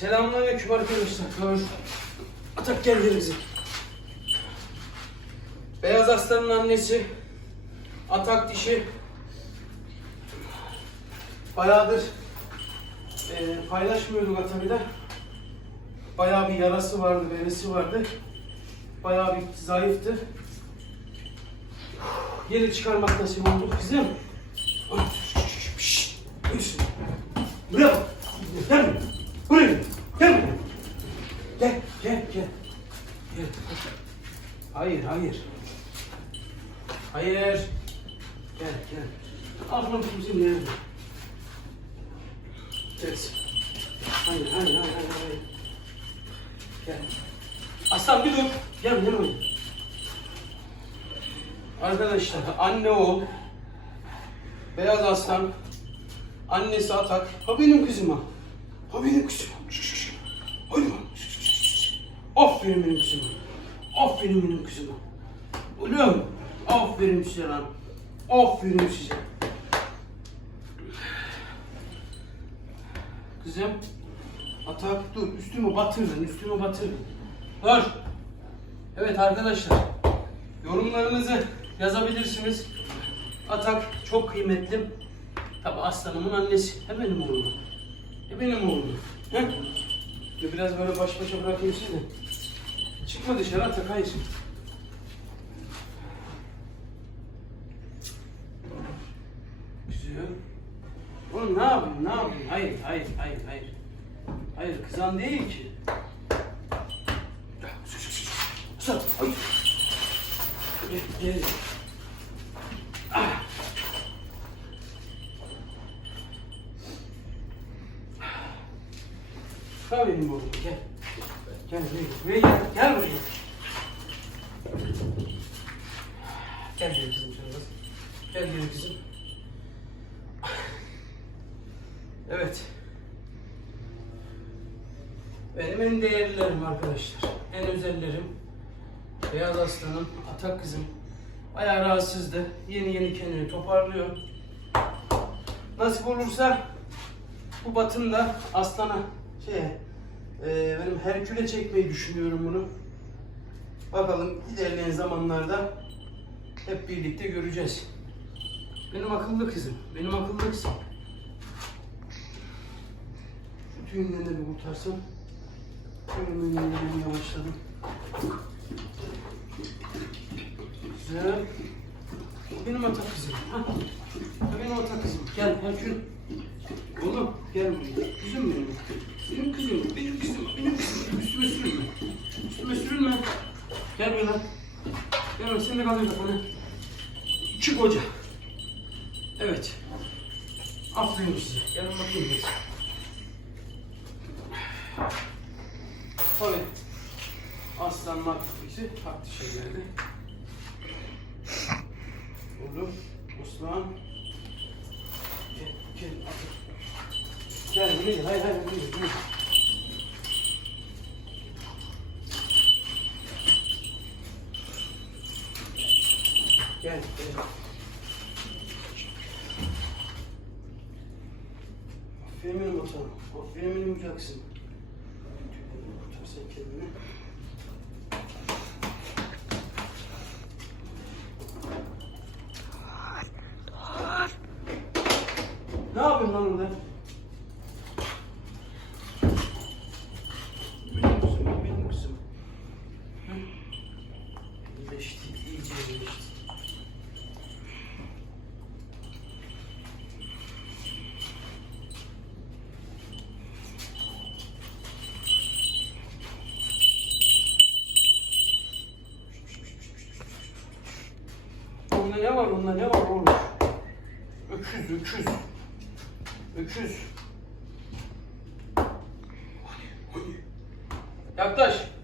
Selamünaleyküm arkadaşlar. Dur. Atak gel yerimize. Beyaz Aslan'ın annesi. Atak dişi. Bayağıdır e, paylaşmıyorduk Atak'ı da. Bayağı bir yarası vardı, veresi vardı. Bayağı bir zayıftı. Yeni çıkarmak nasip oldu kızım. Buraya. Gel buraya. Buraya. Gel buraya. Gel, gel, gel. Gel. Hayır, hayır. Gel, gel. Aklım kuzum nerede? Evet. Hayır, hayır, hayır, hayır, hayır. Gel. Aslan bir dur. Gel, gel buraya. Arkadaşlar, anne oğul, beyaz aslan, annesi atak. Ha benim kızım ha. Ha benim kızım. Hadi lan. Aferin benim kızıma. Aferin benim kızıma. Oğlum. Aferin size lan. Aferin size. Kızım. Atak dur. Üstümü batırdın. Üstümü batırdın. Dur. Evet arkadaşlar. Yorumlarınızı yazabilirsiniz. Atak çok kıymetli. Tabi aslanımın annesi. He benim oğlum. He benim oğlum. He? Biraz böyle baş başa bırakayım sizi. Çıkma dışarı Atak hayır. Güzel. Oğlum ne yapayım ne yapayım? Hayır hayır hayır hayır. Hayır kızan değil ki. Sen, ay. Gel, gel. Ah. Gel benim oğlum gel. Gel buraya. Gel buraya. Gel gel kızım şöyle bas. Gel gel kızım. Evet. Benim en değerlilerim arkadaşlar. En özellerim. Beyaz aslanım, atak kızım. Bayağı rahatsızdı. Yeni yeni kendini toparlıyor. Nasip olursa bu batın da aslana şey e, benim Herkül'e çekmeyi düşünüyorum bunu. Bakalım ilerleyen zamanlarda hep birlikte göreceğiz. Benim akıllı kızım, benim akıllı kızım. Şu tüyünden de bir kurtarsam. Hemen önüne yavaşladım. Güzel. O benim atak kızım. Ha. O benim atak kızım. Gel Herkül. Oğlum gel buraya. Kızım benim. Benim kızım. Benim kızım. Benim kızım. Üstüme sürünme. Üstüme sürünme. Gel buraya. Gel bak sen de kalıyor kafana. Çık hoca. Evet. Aferin size. Gelin bakayım biz. Tabii. Aslan markası farklı şeylerdi. Oğlum, Osman. Gel, gel. Gel, buraya, hayır, hayır, buraya, buraya. Gel, gel. Aferin benim otanım. Aferin benim güzel kızım. Kurtar sen kendini. Ne yapıyorsun lan orada? Benim kızım, benim kızım. Hı? İyileşti, iyice iyileşti. Onda ne var, onda ne var oğlum? Öküz, öküz. Öküz. Yaklaş.